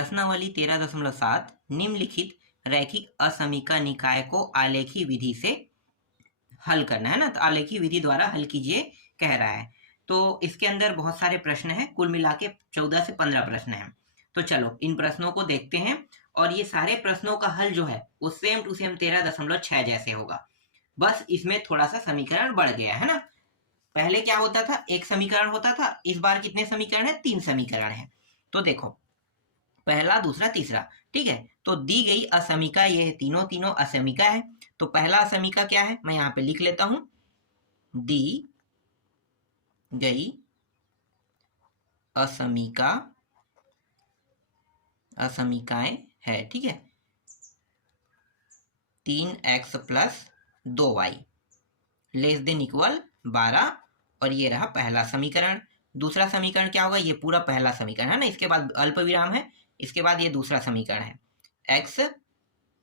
प्रश्नावली 13.7 निम्नलिखित रैखिक असमीका निकाय को आलेखी विधि से हल करना है ना। तो आलेखी विधि द्वारा हल कीजिए कह रहा है। तो इसके अंदर बहुत सारे प्रश्न हैं, कुल मिला के 14 से 15 प्रश्न हैं। तो चलो इन प्रश्नों को देखते हैं और ये सारे प्रश्नों का हल जो है वो सेम टू सेम 13.6 जैसे होगा, बस इसमें थोड़ा सा समीकरण बढ़ गया है ना। पहले क्या होता था, एक समीकरण होता था, इस बार कितने समीकरण है, 3 समीकरण है। तो देखो पहला, दूसरा, तीसरा, ठीक है। तो दी गई असमीका, ये तीनों तीनों असमीका है। तो पहला असमीका क्या है, मैं यहाँ पे लिख लेता हूं, दी गई असमीका, असमीकाएं है, ठीक है, 3x + 2y <= 12। और ये रहा पहला समीकरण। दूसरा समीकरण क्या होगा, ये पूरा पहला समीकरण है ना, इसके बाद अल्प विराम है, इसके बाद ये दूसरा समीकरण है, x >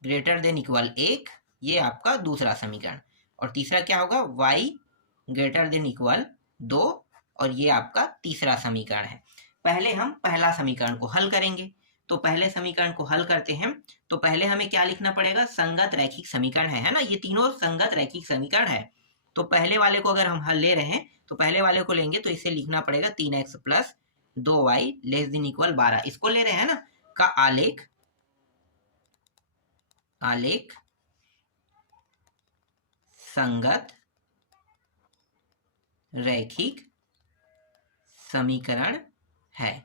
1, ये आपका दूसरा समीकरण। और तीसरा क्या होगा, y > 2, और ये आपका तीसरा समीकरण है। पहले हम पहला समीकरण को हल करेंगे। तो पहले समीकरण को हल करते हैं। तो पहले हमें क्या लिखना पड़ेगा, संगत रैखिक समीकरण है ना, ये तीनों संगत रैखिक समीकरण है। तो पहले वाले को अगर हम हल ले रहे हैं तो पहले वाले को लेंगे तो इसे लिखना पड़ेगा 3x + 2y <= 12। इसको ले रहे हैं ना, का आलेख, आलेख संगत रैखिक समीकरण है।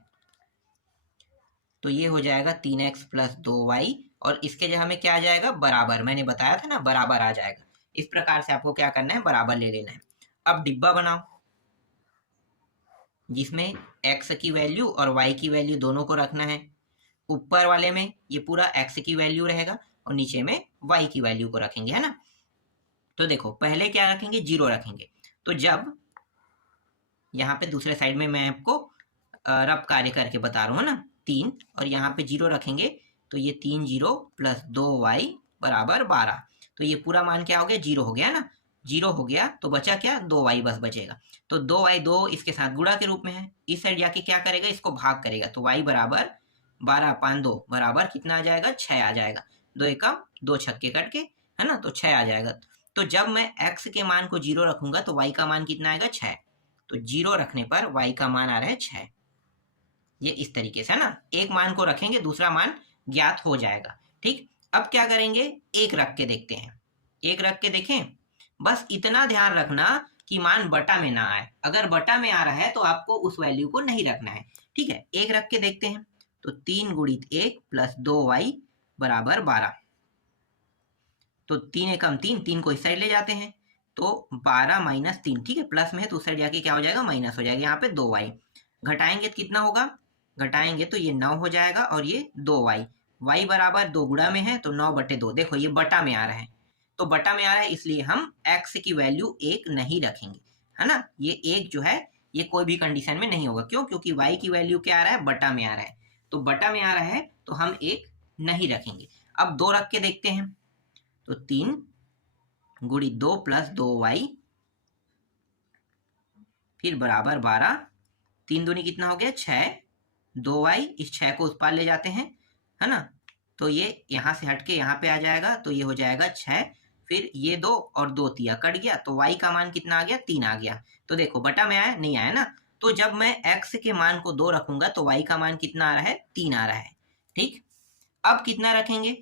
तो ये हो जाएगा 3x + 2y, और इसके जगह में क्या आ जाएगा, बराबर, मैंने बताया था ना बराबर आ जाएगा। इस प्रकार से आपको क्या करना है, बराबर ले लेना है। अब डिब्बा बनाओ जिसमें x की वैल्यू और y की वैल्यू दोनों को रखना है। ऊपर वाले में ये पूरा x की वैल्यू रहेगा और नीचे में y की वैल्यू को रखेंगे, है ना। तो देखो पहले क्या रखेंगे, 0 रखेंगे। तो जब यहाँ पे दूसरे साइड में मैं आपको रब कार्य करके बता रहा हूँ ना, 3 और यहाँ पे 0 रखेंगे, तो ये 3 0 + 2y = 12। तो ये पूरा मान क्या हो गया, 0 हो गया ना। 0 हो गया तो बचा क्या, 2y बस बचेगा। तो 2y 2 इसके साथ गुणा के रूप में है, इस साइड जाके क्या करेगा, इसको भाग करेगा। तो y = 12 5 2 बराबर कितना आ जाएगा, 6 आ जाएगा। 2 एकम 2 छक्के कट के, है ना, तो 6 आ जाएगा। तो जब मैं x के मान को 0 रखूंगा तो y का मान कितना आएगा, 6। तो 0 रखने पर y का मान आ रहा है 6। ये इस तरीके से, है ना, एक मान को रखेंगे दूसरा मान ज्ञात हो जाएगा। ठीक, अब क्या करेंगे, एक रख के देखते हैं। एक रख के देखें, बस इतना ध्यान रखना कि मान बटा में ना आए। अगर बटा में आ रहा है तो आपको उस वैल्यू को नहीं रखना है, ठीक है। एक रख के देखते हैं। तो 3 × 1 + 2y = 12। तो 3 एकम 3, 3 को इस साइड ले जाते हैं, तो 12 - 3, ठीक है, प्लस में है तो उस साइड जाके क्या हो जाएगा, माइनस हो जाएगा। यहाँ पे 2y घटाएंगे तो कितना होगा, घटाएंगे तो ये 9 हो जाएगा और ये 2y, y बराबर 2 गुणा में है तो 9/2। देखो ये बटा में आ रहा है, तो बटा में आ रहा है इसलिए हम x की वैल्यू 1 नहीं रखेंगे, है ना। ये 1 जो है ये कोई भी कंडीशन में नहीं होगा, क्यों, क्योंकि y की वैल्यू क्या आ रहा है, बटा में आ रहा है। तो बटा में आ रहा है तो हम 1 नहीं रखेंगे। अब 2 रख के देखते हैं। तो 3 × 2 + 2y फिर बराबर 12। 3 दूनी कितना हो गया, 6। 2y, इस 6 को उस पार ले जाते हैं, है ना। तो ये यहाँ से हट के यहाँ पे आ जाएगा, तो ये हो जाएगा 6। फिर ये 2 और 2 तिया कट गया, तो y का मान कितना आ गया, 3 आ गया। तो देखो बटा में आया, नहीं आया ना। तो जब मैं x के मान को 2 रखूंगा तो y का मान कितना आ रहा है, 3 आ रहा है। ठीक, अब कितना रखेंगे,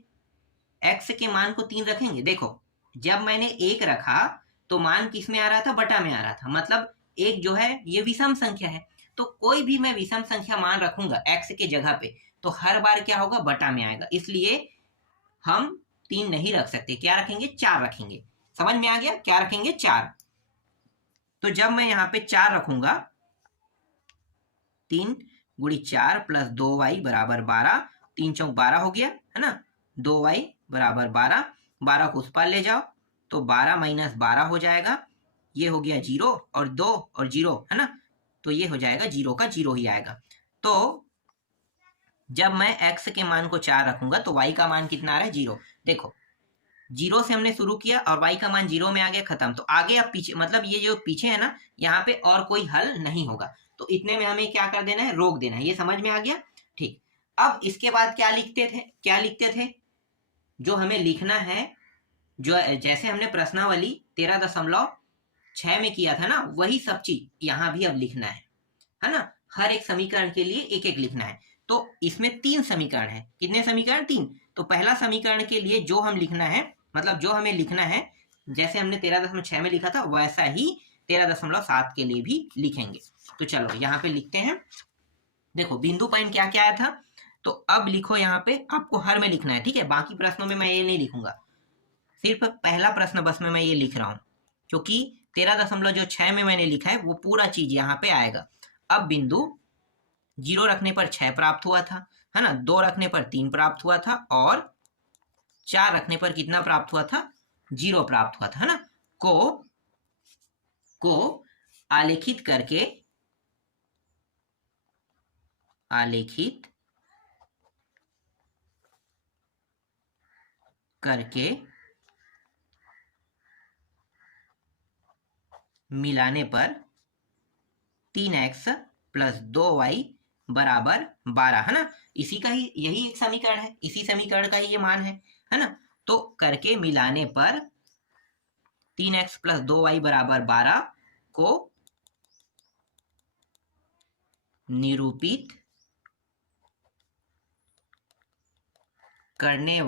x के मान को 3 रखेंगे। देखो जब मैंने 1 रखा तो मान किस में आ रहा था, बटा में आ रहा था, मतलब 1 जो है ये विषम संख्या है। तो कोई भी मैं विषम संख्या मान रखूंगा x के जगह पे तो हर बार क्या होगा, बटा में आएगा। इसलिए हम 3 नहीं रख सकते, क्या रखेंगे, 4 रखेंगे। समझ में आ गया, क्या रखेंगे, 4। तो जब मैं यहाँ पे 4 रखूंगा, 3 × 4 + 2y = 12। 3 × 4 = 12 हो गया, है ना। 2y = 12, 12 को उस पार ले जाओ तो 12 - 12 हो जाएगा। ये हो गया 0 और 2 और 0, है ना। तो ये हो जाएगा 0 का 0 ही आएगा। तो जब मैं x के मान को 4 रखूंगा तो y का मान कितना आ रहा है, 0। देखो 0 से हमने शुरू किया और y का मान 0 में आ गया, खत्म। तो आगे अब पीछे, मतलब ये जो पीछे है ना, यहाँ पे और कोई हल नहीं होगा। तो इतने में हमें क्या कर देना है, रोक देना है। ये समझ में आ गया, ठीक। अब इसके बाद क्या लिखते थे जो हमें लिखना है, जो जैसे हमने प्रश्नावली 13.6 में किया था ना, वही सब चीज यहाँ भी अब लिखना है ना। हर एक समीकरण के लिए एक एक लिखना है। तो इसमें 3 समीकरण है। कितने समीकरण? 3। तो पहला समीकरण के लिए जो हम लिखना है, मतलब जो हमें लिखना है, जैसे हमने 13.6 में लिखा था वैसा ही 13.7 के लिए भी लिखेंगे। तो चलो यहाँ पे लिखते हैं। देखो बिंदु पॉइंट क्या क्या आया था, तो अब लिखो यहाँ पे, आपको हर में लिखना है, ठीक है। बाकी प्रश्नों में मैं ये नहीं लिखूंगा, सिर्फ पहला प्रश्न बस में मैं ये लिख रहा हूं, क्योंकि 13.6 में मैंने लिखा है वो पूरा चीज यहाँ पे आएगा। अब बिंदु 0 रखने पर 6 प्राप्त हुआ था, है ना। 2 रखने पर 3 प्राप्त हुआ था, और 4 रखने पर कितना प्राप्त हुआ था? 0 प्राप्त हुआ था, है ना। को आलेखित करके मिलाने पर 3x + 2y बराबर 12, है ना। इसी का ही यही एक समीकरण है, इसी समीकरण का ही ये मान है ना। तो करके मिलाने पर 3x + 2y बराबर 12 को निरूपित करने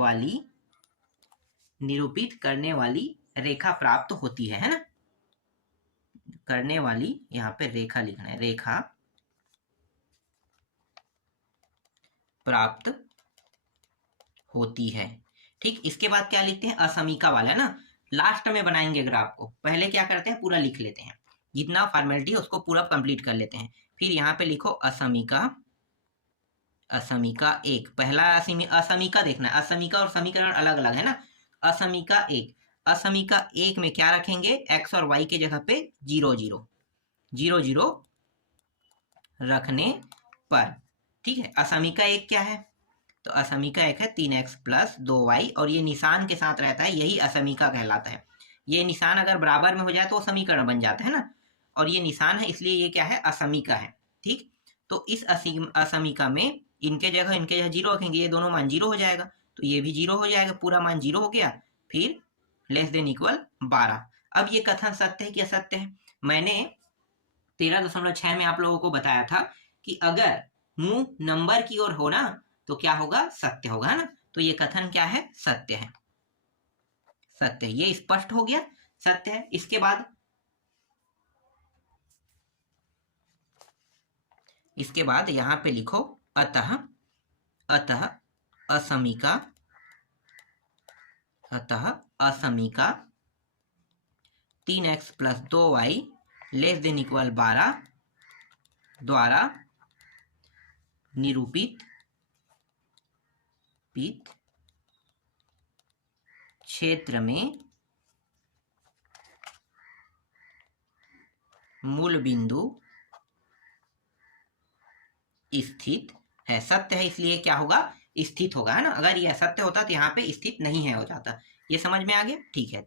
वाली रेखा प्राप्त होती है ना। करने वाली, यहाँ पे रेखा लिखना है, रेखा प्राप्त होती है। ठीक, इसके बाद क्या लिखते हैं? असमीका वाला ना, लास्ट में बनाएंगे ग्राफ को। पहले क्या करते हैं, पूरा लिख लेते हैं, जितना फॉर्मेलिटी है उसको पूरा कंप्लीट कर लेते हैं। फिर यहाँ पे लिखो असमीका 1। पहला असमीका देखना है, असमीका और समीकरण अलग अलग है ना। असमीका 1 में क्या रखेंगे? x और y के जगह पे 0 0 रखने पर, ठीक है। असमीका 1 क्या है? तो असमीका 1 है 3x + 2y, और ये निशान के साथ रहता है, यही असमीका कहलाता है। ये निशान अगर बराबर में हो जाए तो समीकरण बन जाता है ना, और ये निशान है इसलिए ये क्या है? असमीका है। ठीक, तो इस असमीका में इनके जगह 0 रखेंगे, ये दोनों मान 0 हो जाएगा, तो ये भी 0 हो जाएगा, पूरा मान 0 हो गया। फिर << 12। अब ये कथन सत्य है कि असत्य है? मैंने 13.6 में आप लोगों को बताया था कि अगर मुंह नंबर की ओर हो ना तो क्या होगा? सत्य होगा, है ना। तो ये कथन क्या है? सत्य है। सत्य, ये स्पष्ट हो गया, सत्य है। इसके बाद यहां पे लिखो अतः असमीका 3x + 2y << 12 द्वारा निरूपित क्षेत्र में मूल बिंदु स्थित है। सत्य है इसलिए क्या होगा? स्थित होगा, है ना। अगर ये असत्य होता तो यहाँ पे स्थित नहीं है हो जाता। ये समझ में आ गया? ठीक है।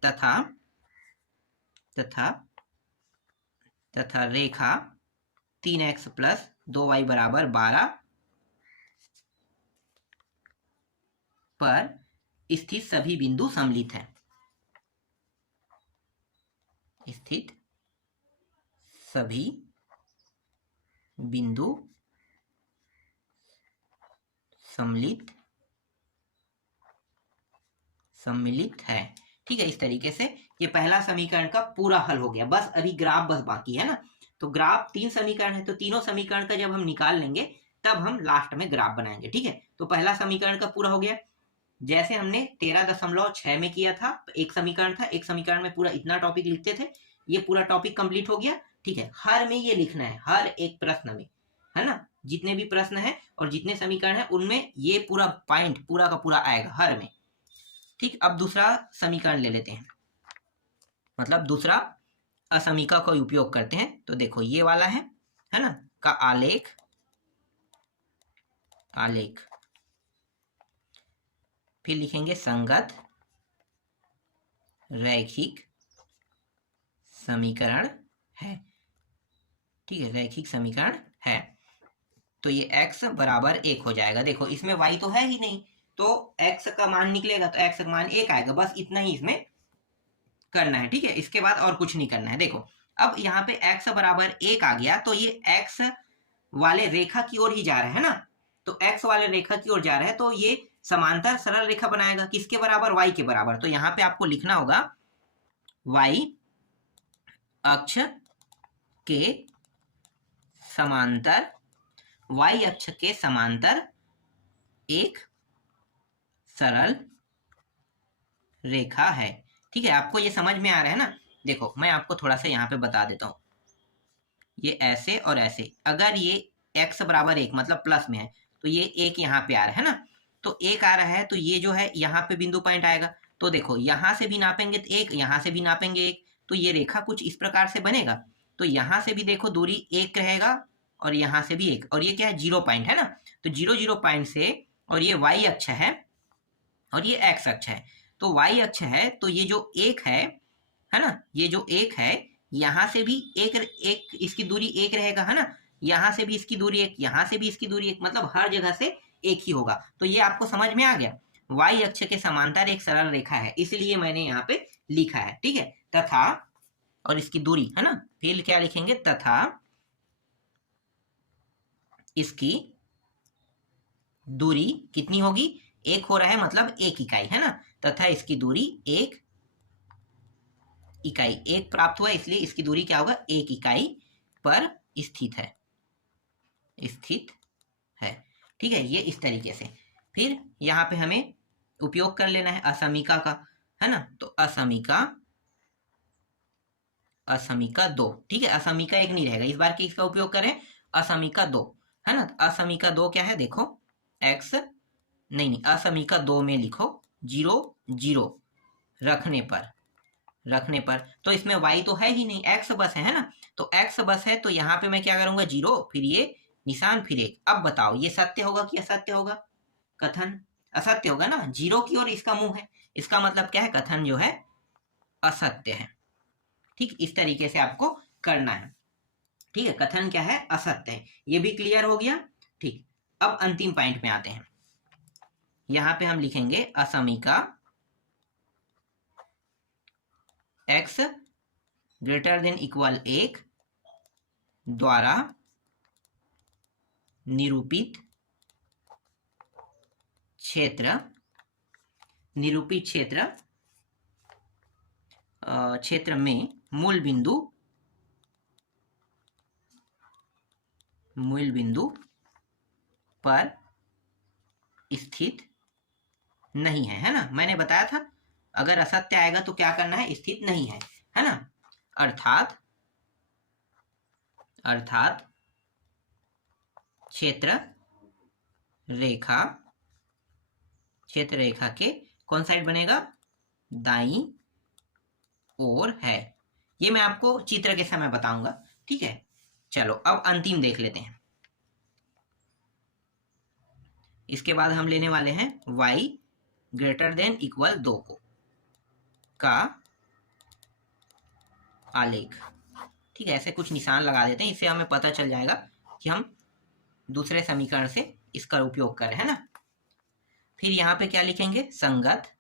तथा रेखा 3x + 2y बराबर 12 पर स्थित सभी बिंदु सम्मिलित हैं। स्थित सभी बिंदु सम्मिलित है। ठीक है, इस तरीके से ये पहला समीकरण का पूरा हल हो गया। बस अभी ग्राफ बस बाकी है ना। तो ग्राफ 3 समीकरण है, तो तीनों समीकरण का जब हम निकाल लेंगे तब हम लास्ट में ग्राफ बनाएंगे। ठीक है, तो पहला समीकरण का पूरा हो गया। जैसे हमने 13.6 में किया था, एक समीकरण था, एक समीकरण में पूरा इतना टॉपिक लिखते थे, ये पूरा टॉपिक कंप्लीट हो गया। ठीक है, हर में ये लिखना है, हर एक प्रश्न में, है ना। जितने भी प्रश्न है और जितने समीकरण है उनमें ये पूरा पॉइंट पूरा का पूरा आएगा हर में। ठीक, अब दूसरा समीकरण ले लेते हैं, मतलब दूसरा असमीका का उपयोग करते हैं। तो देखो ये वाला है ना, का आलेख फिर लिखेंगे संगत रैखिक समीकरण है। ठीक है, रैखिक समीकरण है। तो ये x बराबर 1 हो जाएगा। देखो इसमें y तो है ही नहीं, तो x का मान निकलेगा तो x का मान 1 आएगा। बस इतना ही इसमें करना है, ठीक है। इसके बाद और कुछ नहीं करना है। देखो अब यहाँ पे x बराबर 1 आ गया, तो ये x वाले रेखा की ओर ही जा रहा है ना, तो x वाले रेखा की ओर जा रहा है, तो ये समांतर सरल रेखा बनाएगा। किसके बराबर? y के बराबर। तो यहाँ पे आपको लिखना होगा y अक्ष के समांतर, y अक्ष के समांतर एक सरल रेखा है। ठीक है, आपको ये समझ में आ रहा है ना। देखो मैं आपको थोड़ा सा यहाँ पे बता देता हूँ, ये ऐसे और ऐसे, अगर ये x बराबर 1 मतलब प्लस में है, तो ये 1 यहाँ पे आ रहा है ना, तो 1 आ रहा है, तो ये जो है यहाँ पे बिंदु पॉइंट आएगा। तो देखो यहाँ से भी नापेंगे तो 1, यहाँ से भी नापेंगे 1, तो ये रेखा कुछ इस प्रकार से बनेगा। तो यहाँ से भी देखो दूरी 1 रहेगा और यहाँ से भी 1, और ये क्या है? 0 पॉइंट है ना, तो 0 पॉइंट से, और ये y अक्ष है और ये x अक्ष है। तो y अक्ष है तो ये जो 1 है ना, ये जो 1 है, यहाँ से भी एक इसकी दूरी 1 रहेगा, है ना, यहाँ से भी इसकी दूरी 1, यहाँ से भी इसकी दूरी 1, मतलब हर जगह से 1 ही होगा। तो ये आपको समझ में आ गया, y अक्ष के समांतर एक सरल रेखा है, इसलिए मैंने यहाँ पे लिखा है। ठीक है, तथा, और इसकी दूरी है ना, फिर क्या लिखेंगे? तथा इसकी दूरी कितनी होगी? 1 हो रहा है मतलब 1 इकाई, है ना, तथा इसकी दूरी 1 इकाई, 1 प्राप्त हुआ, इसलिए इसकी दूरी क्या होगा? 1 इकाई पर स्थित है, स्थित है। ठीक है, ये इस तरीके से। फिर यहाँ पे हमें उपयोग कर लेना है असमीका का, है ना, तो असमीका 2। ठीक है, असमीका 1 नहीं रहेगा, इस बार की इसका उपयोग करें असमीका 2, है ना। असमीका 2 क्या है? देखो x, नहीं, असमीका 2 में लिखो 0 0 रखने पर, तो इसमें y तो है ही नहीं, x बस है ना, तो x बस है, तो यहाँ पे मैं क्या करूंगा? 0, फिर ये निशान, फिर 1। अब बताओ ये सत्य होगा कि असत्य होगा? कथन असत्य होगा ना, 0 की ओर इसका मुंह है, इसका मतलब क्या है? कथन जो है असत्य है। ठीक, इस तरीके से आपको करना है। ठीक है, कथन क्या है? असत्य है। ये भी क्लियर हो गया। ठीक, अब अंतिम पॉइंट में आते हैं। यहां पे हम लिखेंगे असमीका x ग्रेटर देन इक्वल 1 द्वारा निरूपित क्षेत्र में मूल बिंदु पर स्थित नहीं है ना। मैंने बताया था अगर असत्य आएगा तो क्या करना है? स्थित नहीं है ना। अर्थात क्षेत्र रेखा के कौन साइड बनेगा? दाईं ओर है। ये मैं आपको चित्र के समय बताऊंगा। ठीक है, चलो अब अंतिम देख लेते हैं। इसके बाद हम लेने वाले हैं y ग्रेटर देन इक्वल 2 का आलेख। ठीक है, ऐसे कुछ निशान लगा देते हैं, इससे हमें पता चल जाएगा कि हम दूसरे समीकरण से इसका उपयोग कर रहे हैं ना। फिर यहाँ पे क्या लिखेंगे? संगत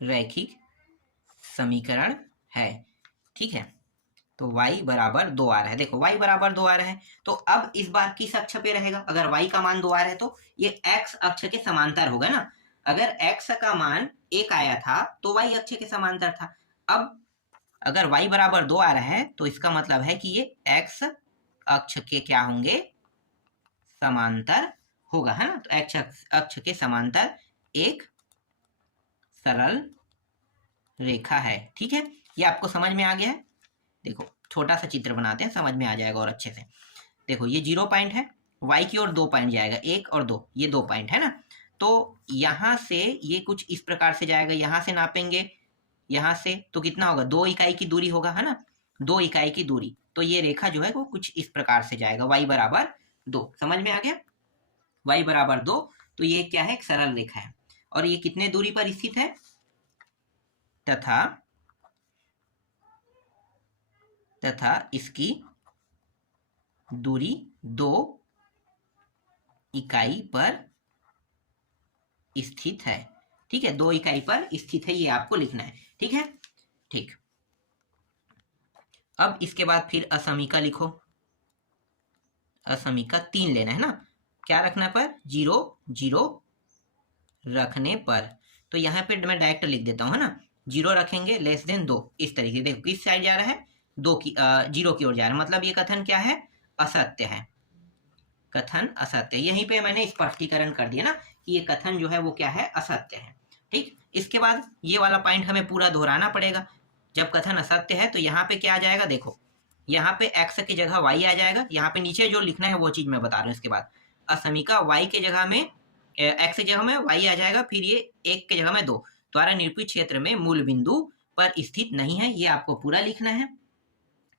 रैखिक समीकरण है। ठीक है, तो y बराबर 2 आ रहा है। देखो y बराबर 2 आ रहा है, तो अब इस बार किस अक्ष पे रहेगा? अगर y का मान 2 आ रहा है तो ये x अक्ष के समांतर होगा ना। अगर x का मान 1 आया था तो y अक्ष के समांतर था। अब अगर y बराबर 2 आ रहा है तो इसका मतलब है कि ये x अक्ष के क्या होंगे? समांतर होगा, है ना। तो x अक्ष के समांतर एक सरल रेखा है। ठीक है, ये आपको समझ में आ गया है। देखो छोटा सा चित्र बनाते हैं, समझ में आ जाएगा और अच्छे से। देखो ये 0 पॉइंट है, y की ओर 2 पॉइंट जाएगा, 1 और 2, ये 2 पॉइंट है ना। तो यहां से ये कुछ इस प्रकार से जाएगा, यहां से नापेंगे, यहां से तो कितना होगा? 2 इकाई की दूरी होगा, है ना, 2 इकाई की दूरी। तो ये रेखा जो है वो कुछ इस प्रकार से जाएगा, y बराबर 2। समझ में आ गया? y बराबर 2, तो ये क्या है? एक सरल रेखा है। और ये कितने दूरी पर स्थित है? तथा इसकी दूरी 2 इकाई पर स्थित है। ठीक है, 2 इकाई पर स्थित है, ये आपको लिखना है। ठीक है, ठीक। अब इसके बाद फिर असमीका लिखो। असमीका 3 लेना है ना, क्या रखना पर 0 0 रखने पर। तो यहाँ पे मैं डायरेक्ट लिख देता हूँ, है ना, 0 रखेंगे लेस देन 2, इस तरीके। देखो किस साइड जा रहा है, 0 की ओर जा रहा है, मतलब ये कथन क्या है, असत्य है। कथन असत्य, यहीं पे मैंने स्पष्टीकरण कर दिया ना कि ये कथन जो है वो क्या है, असत्य है। ठीक, इसके बाद ये वाला पॉइंट हमें पूरा दोहराना पड़ेगा। जब कथन असत्य है तो यहाँ पे क्या आ जाएगा, देखो यहाँ पे x की जगह y आ जाएगा। यहाँ पे नीचे जो लिखना है वो चीज मैं बता रहा हूँ। इसके बाद असमीका y के जगह में x की जगह में y आ जाएगा, फिर ये 1 की जगह में 2 द्वारा निरूपित क्षेत्र में मूल बिंदु पर स्थित नहीं है, ये आपको पूरा लिखना है।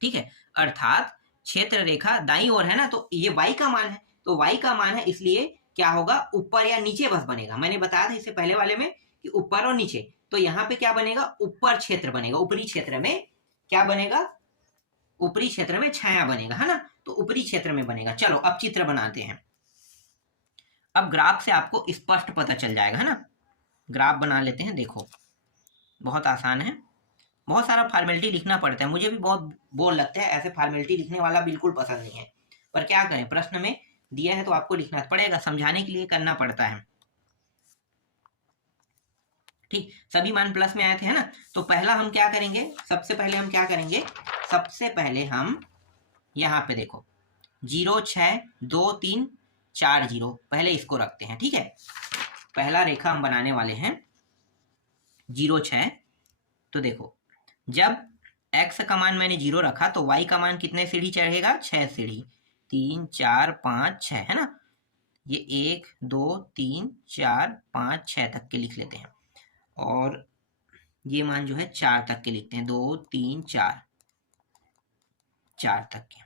ठीक है, अर्थात क्षेत्र रेखा दाईं ओर है ना, तो ये y का मान है, तो y का मान है, इसलिए क्या होगा, ऊपर या नीचे बस बनेगा। मैंने बताया था इससे पहले वाले में कि ऊपर और नीचे, तो यहाँ पे क्या बनेगा, ऊपर क्षेत्र बनेगा। ऊपरी क्षेत्र में क्या बनेगा, ऊपरी क्षेत्र में छाया बनेगा, है ना, तो ऊपरी क्षेत्र में बनेगा। चलो अब चित्र बनाते हैं। अब ग्राफ से आपको स्पष्ट पता चल जाएगा, है ना। ग्राफ बना लेते हैं। देखो बहुत आसान है, बहुत सारा फॉर्मेलिटी लिखना पड़ता है, मुझे भी बहुत बोर लगता है, ऐसे फॉर्मेलिटी लिखने वाला बिल्कुल पसंद नहीं है, पर क्या करें, प्रश्न में दिया है तो आपको लिखना पड़ेगा, समझाने के लिए करना पड़ता है। ठीक, सभी मान प्लस में आए थे, है ना। तो पहला हम क्या करेंगे, सबसे पहले हम क्या करेंगे, सबसे पहले हम यहाँ पे देखो 0 6 2 3 4 0, पहले इसको रखते हैं। ठीक है, पहला रेखा हम बनाने वाले हैं 0 6। तो देखो जब x का मान मैंने 0 रखा तो y का मान कितने सीढ़ी चढ़ेगा, 6 सीढ़ी, 3 4 5 6, है ना। ये 1 2 3 4 5 6 तक के लिख लेते हैं, और ये मान जो है 4 तक के लिखते हैं, 2 3 4 तक के।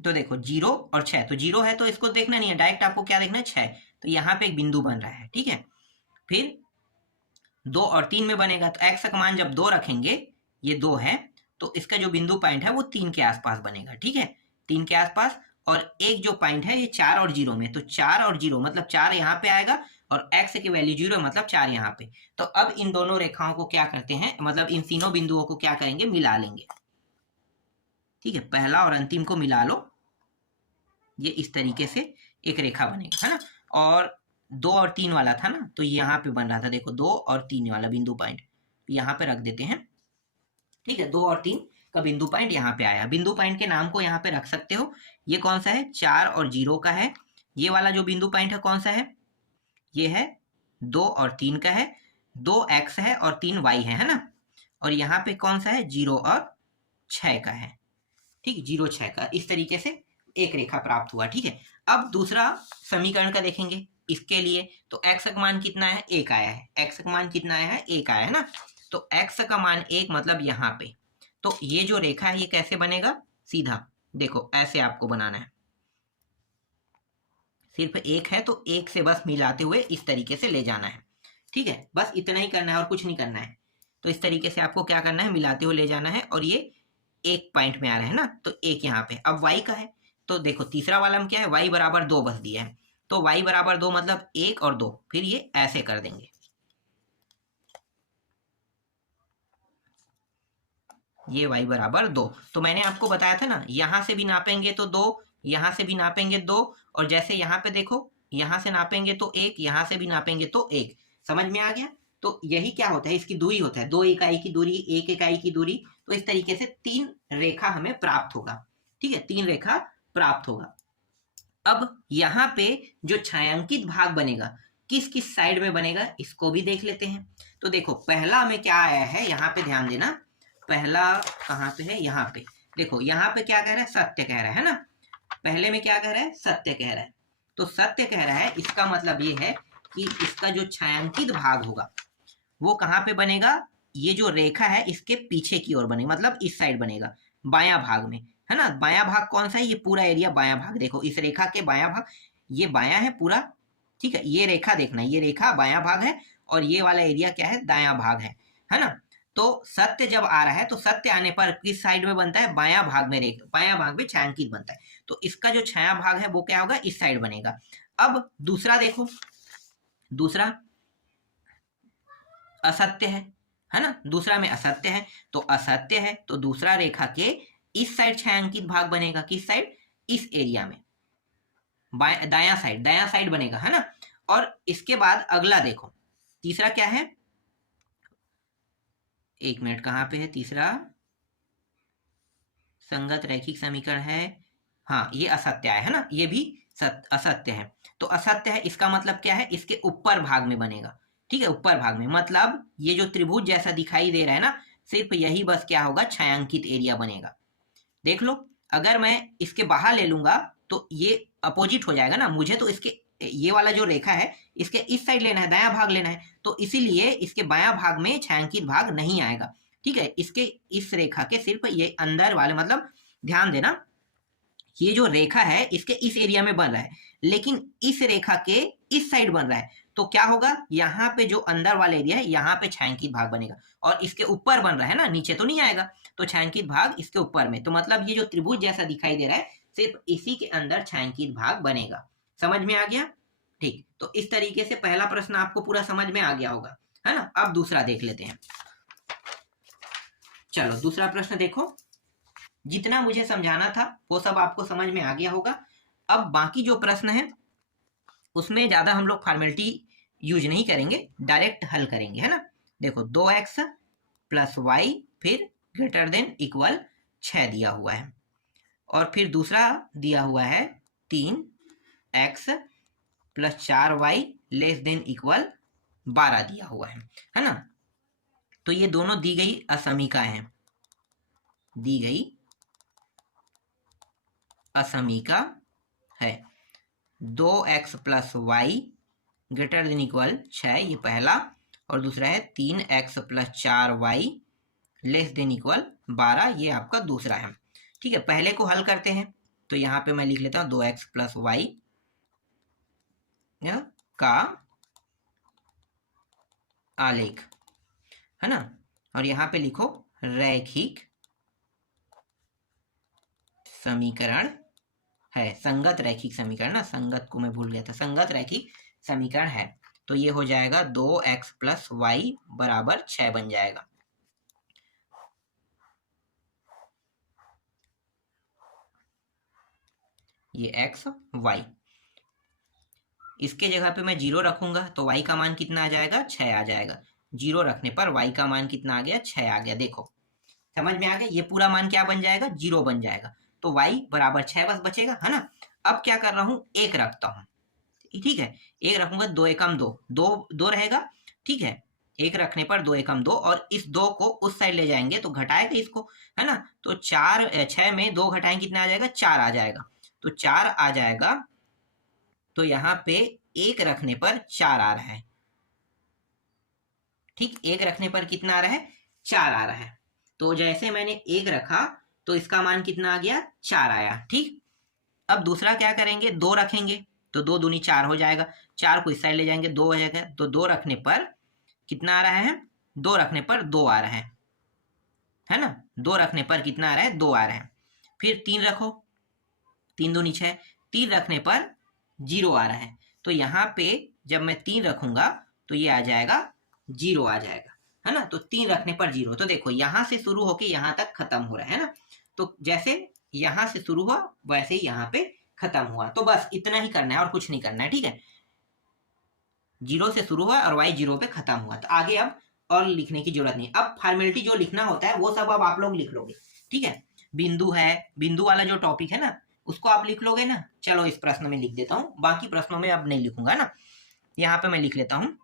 तो देखो 0 और 6, तो 0 है तो इसको देखना नहीं है, डायरेक्ट आपको क्या देखना है, 6, तो यहाँ पे एक बिंदु बन रहा है। ठीक है, फिर 2 और 3 में बनेगा, तो x का मान जब 2 रखेंगे, ये 2 है, तो इसका जो बिंदु पॉइंट है वो 3 के आसपास बनेगा। ठीक है, 3 के आसपास, और एक जो पॉइंट है ये 4 और 0 में, तो 4 और 0 मतलब 4 यहाँ पे आएगा, और x की वैल्यू 0 मतलब 4 यहाँ पे। तो अब इन दोनों रेखाओं को क्या करते हैं, मतलब इन तीनों बिंदुओं को क्या करेंगे, मिला लेंगे। ठीक है, पहला और अंतिम को मिला लो, ये इस तरीके से एक रेखा बनेगा, है ना। और 2 और 3 वाला था ना, तो यहाँ पे बन रहा था, देखो 2 और 3 वाला बिंदु पॉइंट यहाँ पे रख देते हैं। ठीक है, 2 और 3 का बिंदु पॉइंट यहाँ पे आया, बिंदु पॉइंट के नाम को यहाँ पे रख सकते हो। ये कौन सा है, 4 और 0 का है। ये वाला जो बिंदु पॉइंट है कौन सा है, ये है 2 और 3 का है, 2x है और 3y है ना। और यहाँ पे कौन सा है, 0 और 6 का है। ठीक, 0 6 का, इस तरीके से एक रेखा प्राप्त हुआ। ठीक है, अब दूसरा समीकरण का देखेंगे इसके लिए। तो x का मान कितना है, 1 आया है, x का मान कितना आया है, 1 आया है ना। तो x का मान 1 मतलब यहाँ पे, तो ये जो रेखा है ये कैसे बनेगा, सीधा देखो ऐसे आपको बनाना है, सिर्फ 1 है तो 1 से बस मिलाते हुए इस तरीके से ले जाना है। ठीक है, बस इतना ही करना है और कुछ नहीं करना है। तो इस तरीके से आपको क्या करना है, मिलाते हुए ले जाना है, और ये एक पॉइंट में आ रहा है ना, तो एक यहाँ पे। अब y का है, तो देखो तीसरा वाला में क्या है, y बराबर 2 बस दिया है, तो y बराबर 2 मतलब 1 और 2, फिर ये ऐसे कर देंगे, ये y बराबर 2। तो मैंने आपको बताया था ना, यहां से भी नापेंगे तो 2, यहां से भी नापेंगे 2, और जैसे यहाँ पे देखो यहां से नापेंगे तो 1, यहां से भी नापेंगे तो 1। समझ में आ गया। तो यही क्या होता है, इसकी दूरी होता है, 2 इकाई की दूरी, 1 इकाई की दूरी। तो इस तरीके से 3 रेखा हमें प्राप्त होगा। ठीक है, 3 रेखा प्राप्त होगा। अब यहाँ पे जो छायांकित भाग बनेगा किस किस साइड में बनेगा, इसको भी देख लेते हैं। तो देखो पहला हमें क्या आया है, यहाँ पे ध्यान देना, पहला कहाँ पे है, यहाँ पे देखो, यहाँ पे क्या कह रहा है, सत्य कह रहा है ना। पहले में क्या कह रहा है, सत्य कह रहा है, तो सत्य कह रहा है, इसका मतलब ये है कि इसका जो छायांकित भाग होगा वो कहाँ पे बनेगा, ये जो रेखा है इसके पीछे की ओर बनेगा, मतलब इस साइड बनेगा, बायां भाग में, है ना। बायां भाग कौन सा है, ये पूरा एरिया बायां भाग, देखो इस रेखा के बायां भाग, ये बायां है पूरा। ठीक है, ये रेखा देखना, ये रेखा बायां भाग है, और ये वाला एरिया क्या है, दायां भाग है ना। तो सत्य जब आ रहा है तो सत्य आने पर किस साइड में बनता है, बायां भाग में रेखा, बायां भाग में छायांकित बनता है। तो इसका जो छाया भाग है वो क्या होगा, इस साइड बनेगा। अब दूसरा देखो, दूसरा असत्य है ना, दूसरा में असत्य है, तो असत्य है तो दूसरा रेखा के इस साइड छायांकित भाग बनेगा, किस साइड, इस एरिया में, दायां साइड बनेगा, है ना। और इसके बाद अगला देखो, तीसरा क्या है, एक मिनट, कहां पे है तीसरा, संगत रैखिक समीकरण है, हाँ ये असत्य है ना, ये भी असत्य है। तो असत्य है इसका मतलब क्या है, इसके ऊपर भाग में बनेगा, ठीक है, ऊपर भाग में, मतलब ये जो त्रिभुज जैसा दिखाई दे रहा है ना, सिर्फ यही बस क्या होगा, छायांकित एरिया बनेगा। देख लो, अगर मैं इसके बाहर ले लूंगा तो ये अपोजिट हो जाएगा ना, मुझे तो इसके ये वाला जो रेखा है इसके इस साइड लेना है, दायां भाग लेना है, तो इसीलिए इसके बायां भाग में छायांकित भाग नहीं आएगा, ठीक है। इसके इस रेखा के सिर्फ ये अंदर वाले, मतलब ध्यान देना, ये जो रेखा है इसके इस एरिया में बन रहा है, लेकिन इस रेखा के इस साइड बन रहा है, तो क्या होगा, यहाँ पे जो अंदर वाला एरिया है यहाँ पे छायांकित भाग बनेगा, और इसके ऊपर बन रहा है ना, नीचे तो नहीं आएगा, तो छायांकित भाग इसके ऊपर में, तो मतलब ये जो त्रिभुज जैसा दिखाई दे रहा है सिर्फ इसी के अंदर छायांकित भाग बनेगा। समझ में आ गया, ठीक। तो इस तरीके से पहला प्रश्न आपको पूरा समझ में आ गया होगा, है ना। अब दूसरा देख लेते हैं, चलो दूसरा प्रश्न देखो। जितना मुझे समझाना था वो सब आपको समझ में आ गया होगा। अब बाकी जो प्रश्न है उसमें ज्यादा हम लोग फॉर्मेलिटी यूज नहीं करेंगे, डायरेक्ट हल करेंगे, है ना। देखो 2x प्लस वाई फिर ग्रेटर देन इक्वल 6 दिया हुआ है, और फिर दूसरा दिया हुआ है 3x plus 4y less than equal 12 दिया हुआ है ना। तो ये दोनों दी गई असमीका हैं, दी गई असमीका है। 2x plus y greater than equal 6, ये पहला, और दूसरा है 3x plus 4y less than equal 12, ये आपका दूसरा है, ठीक है। पहले को हल करते हैं, तो यहाँ पे मैं लिख लेता हूँ 2x प्लस वाई का आलेख, है ना, और यहाँ पे लिखो रैखिक समीकरण है, संगत रैखिक समीकरण ना, संगत को मैं भूल गया था, संगत रैखिक समीकरण है। तो ये हो जाएगा 2x प्लस वाई बराबर 6 बन जाएगा। ये x y, इसके जगह पे मैं 0 रखूंगा तो y का मान कितना आ जाएगा, 6 आ जाएगा। 0 रखने पर y का मान कितना आ गया, 6 आ गया। देखो समझ में आ गया, ये पूरा मान क्या बन जाएगा, 0 बन जाएगा, तो y बराबर 6 बस बचेगा, है ना। अब क्या कर रहा हूं, 1 रखता हूं, ठीक है, 1 रखूंगा, 2 एकम 2, 2 रहेगा, ठीक है। 1 रखने पर 2 एकम 2, और इस 2 को उस साइड ले जाएंगे तो घटाएगा इसको, है ना। तो 6 में 2 घटाएंगे कितना आ जाएगा, 4 आ जाएगा, तो 4 आ जाएगा। तो यहाँ पे 1 रखने पर 4 आ रहा है, ठीक, 1 रखने पर कितना आ रहा है, 4 आ रहा है। तो जैसे मैंने 1 रखा तो इसका मान कितना आ गया, 4 आया, ठीक। अब दूसरा क्या करेंगे, 2 रखेंगे, तो 2 दूनी 4 हो जाएगा, 4 को इस साइड ले जाएंगे, 2 हो जाएगा, तो 2 रखने पर कितना आ रहा है, 2 रखने पर 2 आ रहा है ना, 2 रखने पर कितना आ रहा है, 2 आ रहा है। फिर 3 रखो, 3 दूनी 6, 3 रखने पर 0 आ रहा है, तो यहाँ पे जब मैं 3 रखूंगा तो ये आ जाएगा 0 आ जाएगा, है ना। तो 3 रखने पर 0, तो देखो यहाँ से शुरू होके यहाँ तक खत्म हो रहा है ना, तो जैसे यहाँ से शुरू हुआ वैसे ही यहाँ पे खत्म हुआ, तो बस इतना ही करना है और कुछ नहीं करना है, ठीक है। 0 से शुरू हुआ और y 0 पे खत्म हुआ, तो आगे अब और लिखने की जरूरत नहीं। अब फॉर्मेलिटी जो लिखना होता है वो सब अब आप लोग लिख लोगे, ठीक है। बिंदु है, बिंदु वाला जो टॉपिक है ना उसको आप लिख लोगे ना। चलो इस प्रश्न में लिख देता हूँ, बाकी प्रश्नों में अब नहीं लिखूंगा ना, यहाँ पे मैं लिख लेता हूँ।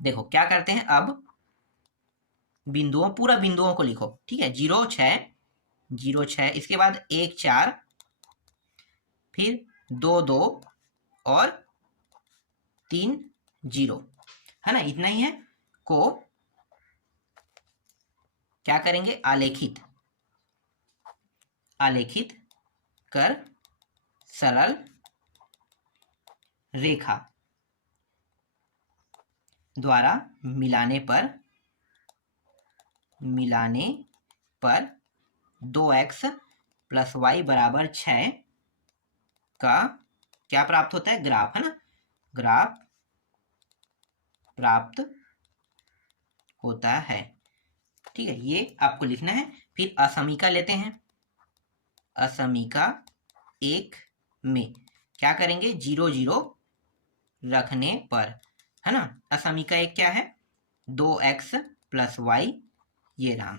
देखो क्या करते हैं, अब बिंदुओं, पूरा बिंदुओं को लिखो, ठीक है। 0 6, 0 6, इसके बाद 1 4, फिर 2 2 और 3 0, है ना, इतना ही है। को क्या करेंगे, आलेखित, आलेखित कर सरल रेखा द्वारा मिलाने पर मिलाने पर 2x प्लस वाई बराबर 6 का क्या प्राप्त होता है, ग्राफ, है ना, ग्राफ प्राप्त होता है। ठीक है, ये आपको लिखना है। फिर असमीका लेते हैं। असमीका 1 में क्या करेंगे, 0 0 रखने पर, है ना। असमीका 1 क्या है, 2x प्लस वाई, ये नाम।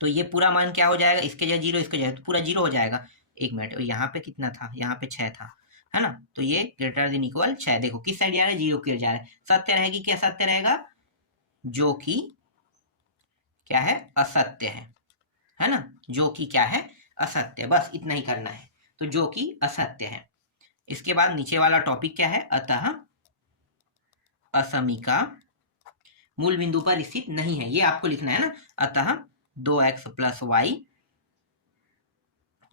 तो ये पूरा मान क्या हो जाएगा, इसके जगह 0, इसके जगह तो पूरा 0 हो जाएगा। 1 मिनट, यहाँ पे कितना था, यहाँ पे 6 था, है ना। तो ये ग्रेटर देन इक्वल 6। देखो किस साइड जा रहा है, 0 की ओर जा रहा है। सत्य रहेगी क्या, सत्य रहेगा, जो कि क्या है, असत्य है ना, जो कि क्या है, असत्य। बस इतना ही करना है। तो जो कि असत्य है। इसके बाद नीचे वाला टॉपिक क्या है, अतः असमीका मूल बिंदु पर स्थित नहीं है, ये आपको लिखना है ना। अतः 2x plus y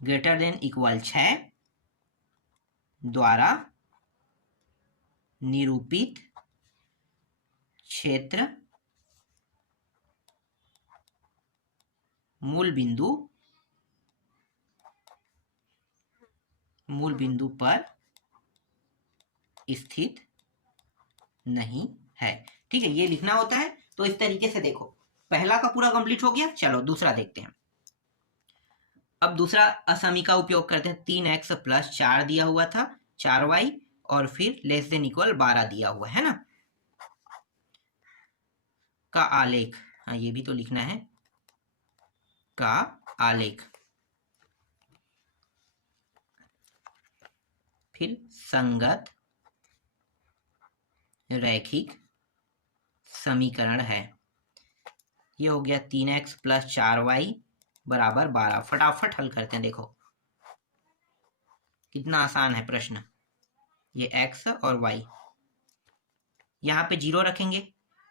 greater than equal 6 द्वारा निरूपित क्षेत्र मूल बिंदु पर स्थित नहीं है। ठीक है, ये लिखना होता है। तो इस तरीके से देखो, पहला का पूरा कंप्लीट हो गया। चलो दूसरा देखते हैं। अब दूसरा असमीका उपयोग करते हैं। 3x प्लस 4 दिया हुआ था, 4y, और फिर लेस देन इक्वल 12 दिया हुआ है ना, का आलेख। हाँ, ये भी तो लिखना है, का आलेख। फिर संगत रैखिक समीकरण है। ये हो गया 3x प्लस 4y बराबर 12। फटाफट हल करते हैं। देखो कितना आसान है प्रश्न। ये x और y, यहाँ पे 0 रखेंगे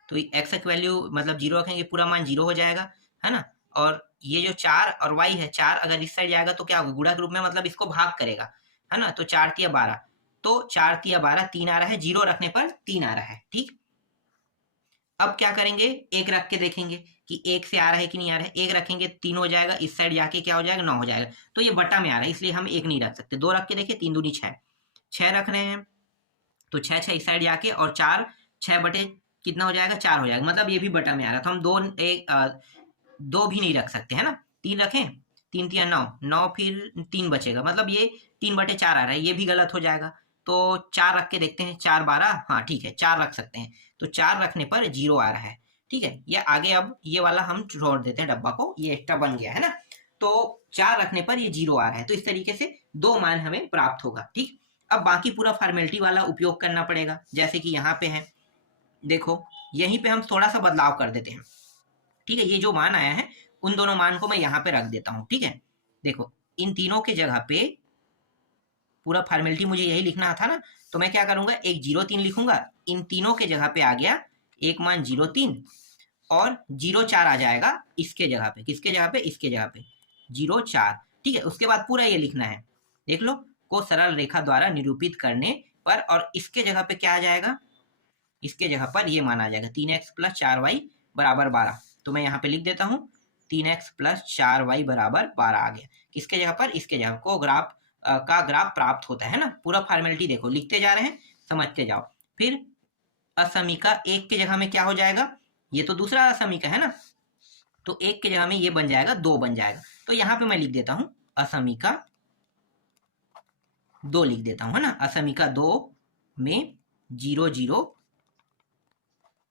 तो x की वैल्यू मतलब 0 रखेंगे, पूरा मान 0 हो जाएगा, है ना। और ये जो 4 और y है, 4 अगर इस साइड जाएगा तो क्या होगा, गुणा के रूप में, मतलब इसको भाग करेगा, है ना। तो 4 तिया 12, तो 4 तिया 12, 3 आ रहा है, 0 रखने पर 3 आ रहा है। ठीक, अब क्या करेंगे, 1 रख के देखेंगे कि 1 से आ रहा है कि नहीं आ रहा है। 1 रखेंगे 3 हो जाएगा, इस साइड जाके क्या हो जाएगा, 9 हो जाएगा। तो ये बटा में आ रहा है, इसलिए हम 1 नहीं रख सकते। 2 रख के देखिए, 3 दूनी 6, 6 रख रहे हैं तो 6 6 इस साइड जाके, और 4 6 बटे कितना हो जाएगा, 4 हो जाएगा, मतलब ये भी बटा में आ रहा है। तो हम 2 भी नहीं रख सकते, है ना। 3 रखें, 3 तिया 9, 9 फिर 3 बचेगा, मतलब ये 3 बटे 4 आ रहा है, ये भी गलत हो जाएगा। तो 4 रख के देखते हैं, 4 12, हाँ ठीक है, 4 रख सकते हैं। तो 4 रखने पर 0 आ रहा है। ठीक है, ये आगे, अब ये वाला हम छोड़ देते हैं डब्बा को, ये एक्स्ट्रा बन गया है ना। तो 4 रखने पर ये 0 आ रहा है। तो इस तरीके से 2 मान हमें प्राप्त होगा। ठीक, अब बाकी पूरा फॉर्मेलिटी वाला उपयोग करना पड़ेगा। जैसे कि यहाँ पे है, देखो यहीं पे हम थोड़ा सा बदलाव कर देते हैं। ठीक है, ये जो मान आया है उन दोनों मान को मैं यहाँ पे रख देता हूँ। ठीक है, देखो इन तीनों के जगह पे पूरा फॉर्मेलिटी मुझे यही लिखना था ना, तो मैं क्या करूंगा, एक 0 3 लिखूंगा। इन तीनों के जगह पे आ गया एक मान 0 3, और 0 4 आ जाएगा इसके जगह पे, किसके जगह पे, इसके जगह पे 0 4। ठीक है, उसके बाद पूरा ये लिखना है, देख लो, को सरल रेखा द्वारा निरूपित करने पर, और इसके जगह पे क्या आ जाएगा, इसके जगह पर ये मान आ जाएगा 3x प्लस 4y बराबर 12। तो मैं यहाँ पे लिख देता हूँ 3x प्लस 4y बराबर 12 आ गया। किसके जगह पर, इसके जगह को ग्राफ का ग्राफ प्राप्त होता है ना। पूरा फॉर्मेलिटी देखो लिखते जा रहे हैं, समझते जाओ। फिर असमीका 1 के जगह में क्या हो जाएगा, ये तो दूसरा असमीका है ना, तो 1 के जगह में ये बन जाएगा 2 बन जाएगा। तो यहाँ पे मैं लिख देता हूँ असमीका 2 लिख देता हूँ, है ना। असमीका 2 में 0 0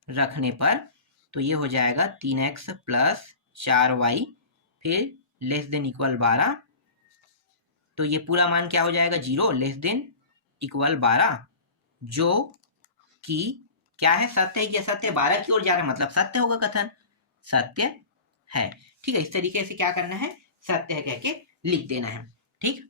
रखने पर तो ये हो जाएगा 3x प्लस 4y फिर लेस देन इक्वल 12। तो ये पूरा मान क्या हो जाएगा, 0 लेस देन इक्वल 12, जो कि क्या है, सत्य है कि असत्य, 12 की ओर जा रहा है, मतलब सत्य होगा, कथन सत्य है। ठीक है, इस तरीके से क्या करना है, सत्य है कह के लिख देना है। ठीक,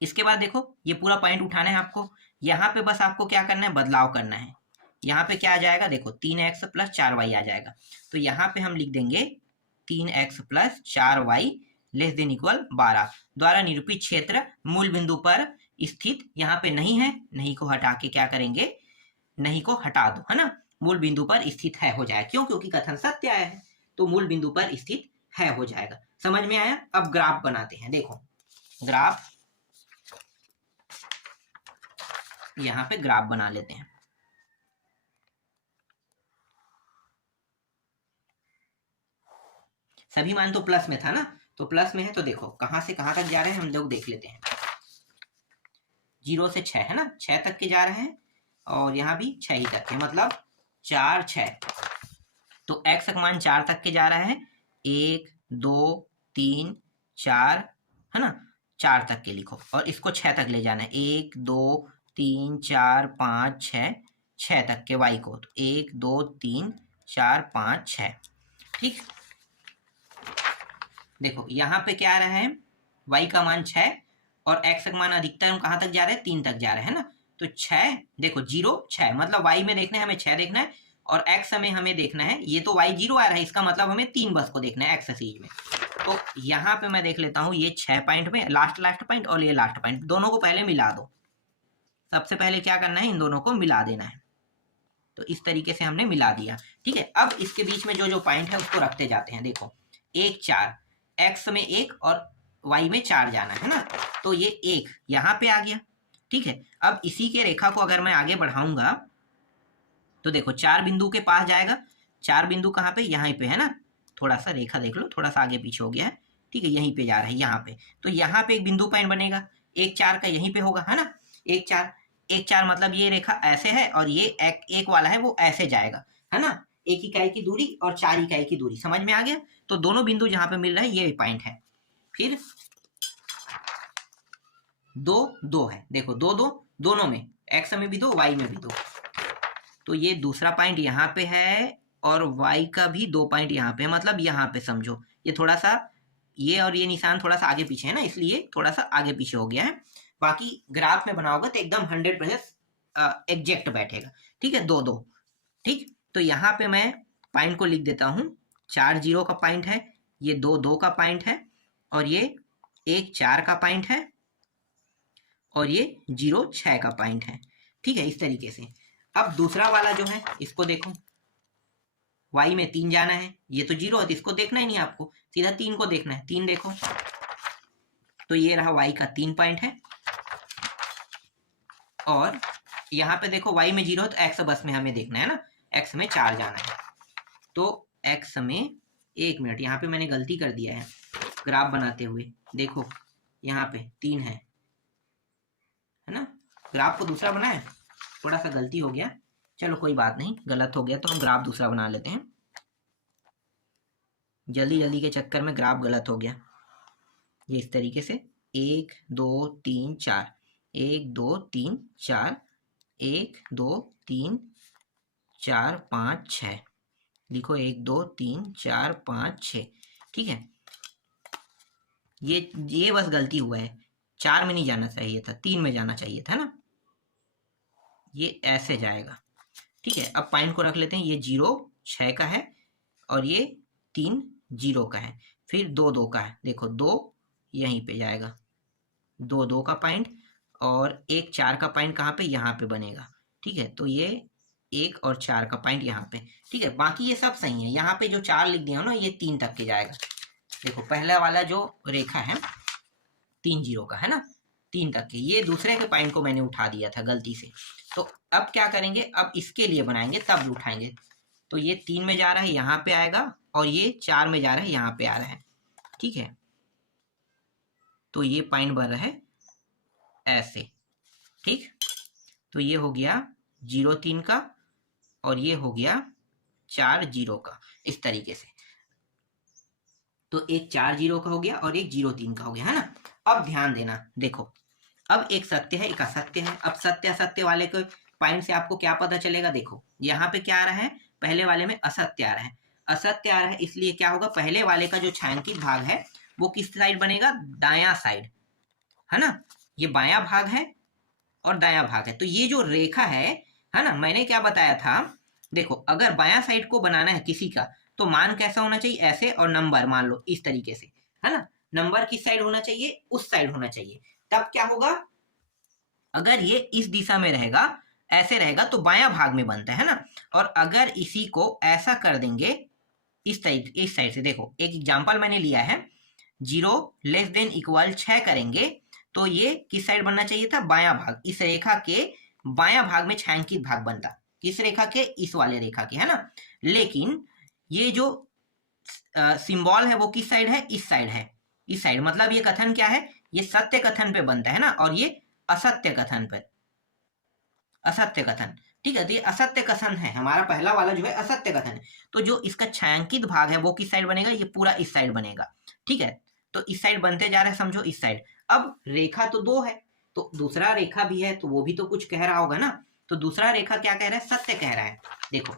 इसके बाद देखो ये पूरा पॉइंट उठाना है आपको। यहाँ पे बस आपको क्या करना है, बदलाव करना है। यहाँ पे क्या आ जाएगा, देखो 3x प्लस 4y आ जाएगा। तो यहाँ पे हम लिख देंगे 3x plus 4y less than equal 12 द्वारा निरूपित क्षेत्र मूल बिंदु पर स्थित, यहाँ पे नहीं है, नहीं को हटा के क्या करेंगे, नहीं को हटा दो, है ना, मूल बिंदु पर स्थित है हो जाए। क्यों, क्योंकि कथन सत्य आया है। तो मूल बिंदु पर स्थित है हो जाएगा। समझ में आया? अब ग्राफ बनाते हैं। देखो ग्राफ, यहां पे ग्राफ बना लेते हैं। सभी मान तो प्लस में था ना, तो प्लस में है तो देखो कहां से कहां तक जा रहे हैं हम लोग देख लेते हैं। 0 से 6 है ना, 6 तक के जा रहे हैं और यहाँ भी 6 ही तक के, मतलब 4 6। तो x का मान 4 तक के जा रहा है, 1 2 3 4 है ना, 4 तक के लिखो और इसको 6 तक ले जाना है, 1 2 3 4 5 6, 6 तक के y को, तो 1 2 3 4 5 6। ठीक, देखो यहाँ पे क्या आ रहा है, y का मान 6 और x का मान अधिकतम कहाँ तक जा रहा है, 3 तक जा रहा है ना। तो 6 देखो 0 6, मतलब y में देखना है हमें 6 देखना है और x में हमें देखना है, ये तो y 0 आ रहा है, इसका मतलब हमें 3 बस को देखना है x सीरीज में। तो यहाँ पे मैं देख लेता हूँ, ये 6 पॉइंट में लास्ट पॉइंट और ये लास्ट पॉइंट, दोनों को पहले मिला दो। सबसे पहले क्या करना है, इन दोनों को मिला देना है। तो इस तरीके से हमने मिला दिया। ठीक है, अब इसके बीच में जो जो पॉइंट है उसको रखते जाते हैं। देखो 1 4, x में 1 और y में 4 जाना है ना, तो ये 1 यहाँ पे आ गया। ठीक है, अब इसी के रेखा को अगर मैं आगे बढ़ाऊंगा तो देखो 4 बिंदु के पास जाएगा। 4 बिंदु कहाँ पे, यहाँ पे है ना, थोड़ा सा रेखा देख लो, थोड़ा सा आगे पीछे हो गया है। ठीक है, यहीं पे जा रहा है, यहाँ पे, तो यहाँ पे एक बिंदु पॉइंट बनेगा, 1 4 का यहीं पे होगा है ना। 1 4 1 4 मतलब ये रेखा ऐसे है और ये एक वाला है वो ऐसे जाएगा है ना, 1 इकाई की दूरी और 4 इकाई की दूरी। समझ में आ गया? तो दोनों बिंदु जहां पे मिल रहे हैं ये पॉइंट है। फिर 2 2 है, देखो 2 2 दोनों में, x में भी 2 y में भी 2, तो ये दूसरा पॉइंट यहाँ पे है और y का भी 2 पॉइंट यहाँ पे है, मतलब यहाँ पे समझो ये थोड़ा सा, ये और ये निशान थोड़ा सा आगे पीछे है ना, इसलिए थोड़ा सा आगे पीछे हो गया है। बाकी ग्राफ में बनाओगे तो एकदम 100% एग्जैक्ट बैठेगा। ठीक है, 2 2। ठीक, तो यहाँ पे मैं पॉइंट को लिख देता हूँ, 4 0 का पॉइंट है, ये 2 2 का पॉइंट है और ये 1 4 का पॉइंट है और ये 0 6 का पॉइंट है। ठीक है, इस तरीके से। अब दूसरा वाला जो है इसको देखो, y में 3 जाना है, ये तो 0 है तो इसको देखना ही नहीं आपको, सीधा 3 को देखना है। 3 देखो तो ये रहा y का 3 पॉइंट है और यहाँ पे देखो y में 0 है तो x बस में हमें देखना है ना, x में 4 जाना है। तो x में, 1 मिनट, यहाँ पे मैंने गलती कर दिया है ग्राफ बनाते हुए। देखो यहाँ पे 3 है ना, ग्राफ को दूसरा बनाए, थोड़ा सा गलती हो गया, चलो कोई बात नहीं, गलत हो गया तो हम ग्राफ दूसरा बना लेते हैं। जल्दी जल्दी के चक्कर में ग्राफ गलत हो गया। ये इस तरीके से 1 2 3 4, 1 2 3 4, 1 2 3 4 5 6 लिखो, 1 2 3 4 5 6। ठीक है, ये बस गलती हुआ है, 4 में नहीं जाना चाहिए था, 3 में जाना चाहिए था ना, ये ऐसे जाएगा। ठीक है, अब पॉइंट को रख लेते हैं, ये 0 6 का है और ये 3 0 का है, फिर 2 2 का है, देखो 2 यहीं पे जाएगा, 2 2 का पॉइंट और 1 4 का पॉइंट कहाँ पे, यहाँ पे बनेगा। ठीक है, तो ये 1 और 4 का पॉइंट यहाँ पे। ठीक है, बाकी ये सब सही है, यहाँ पे जो 4 लिख दिया ना ये 3 तक के जाएगा। देखो पहला वाला जो रेखा है 3 0 का है ना, 3 तक के, ये दूसरे के पॉइंट को मैंने उठा दिया था गलती से। तो अब क्या करेंगे, अब इसके लिए बनाएंगे तब उठाएंगे। तो ये 3 में जा रहा है यहाँ पे आएगा और ये 4 में जा रहा है यहाँ पे आ रहा है। ठीक है, तो ये पॉइंट बन रहा है ऐसे। ठीक, तो ये हो गया 0 3 का और ये हो गया 4 0 का, इस तरीके से। तो एक 4 0 का हो गया और एक 0 3 का हो गया है ना। अब ध्यान देना, देखो अब एक सत्य है एक असत्य है। अब सत्य असत्य वाले के पॉइंट से आपको क्या पता चलेगा, देखो यहाँ पे क्या आ रहा है, पहले वाले में असत्य आ रहा है, असत्य आ रहा है, इसलिए क्या होगा, पहले वाले का जो छायांकित भाग है वो किस साइड बनेगा, दायां साइड है ना, ये बायां भाग है और दायां भाग है। तो ये जो रेखा है ना, मैंने क्या बताया था, देखो अगर बायां साइड को बनाना है किसी का तो मान कैसा होना चाहिए, ऐसे, और नंबर मान लो इस तरीके से है ना, नंबर किस साइड होना चाहिए, उस साइड होना चाहिए। तब क्या होगा, अगर ये इस दिशा में रहेगा, ऐसे रहेगा तो बायां भाग में बनता है ना, और अगर इसी को ऐसा कर देंगे इस साइड से देखो, एक एग्जाम्पल मैंने लिया है, 0 लेस देन इक्वल 6 करेंगे तो ये किस साइड बनना चाहिए था, बायां भाग। इस रेखा के बायां भाग में छायांकित भाग बनता, किस रेखा के, इस वाले रेखा के, है ना। लेकिन ये जो सिंबल है वो किस साइड है, इस साइड है, इस साइड। मतलब ये कथन क्या है, ये सत्य कथन पे बनता है ना, और ये असत्य कथन पर, असत्य कथन, ठीक है। तो ये असत्य कथन है, हमारा पहला वाला जो है असत्य कथन है। तो जो इसका छायांकित भाग है वो किस साइड बनेगा, ये पूरा इस साइड बनेगा, ठीक है। तो इस साइड बनते जा रहा है, समझो इस साइड। अब रेखा तो 2 है, तो दूसरा रेखा भी है, तो वो भी तो कुछ कह रहा होगा ना। तो दूसरा रेखा क्या कह रहा है, सत्य कह रहा है। देखो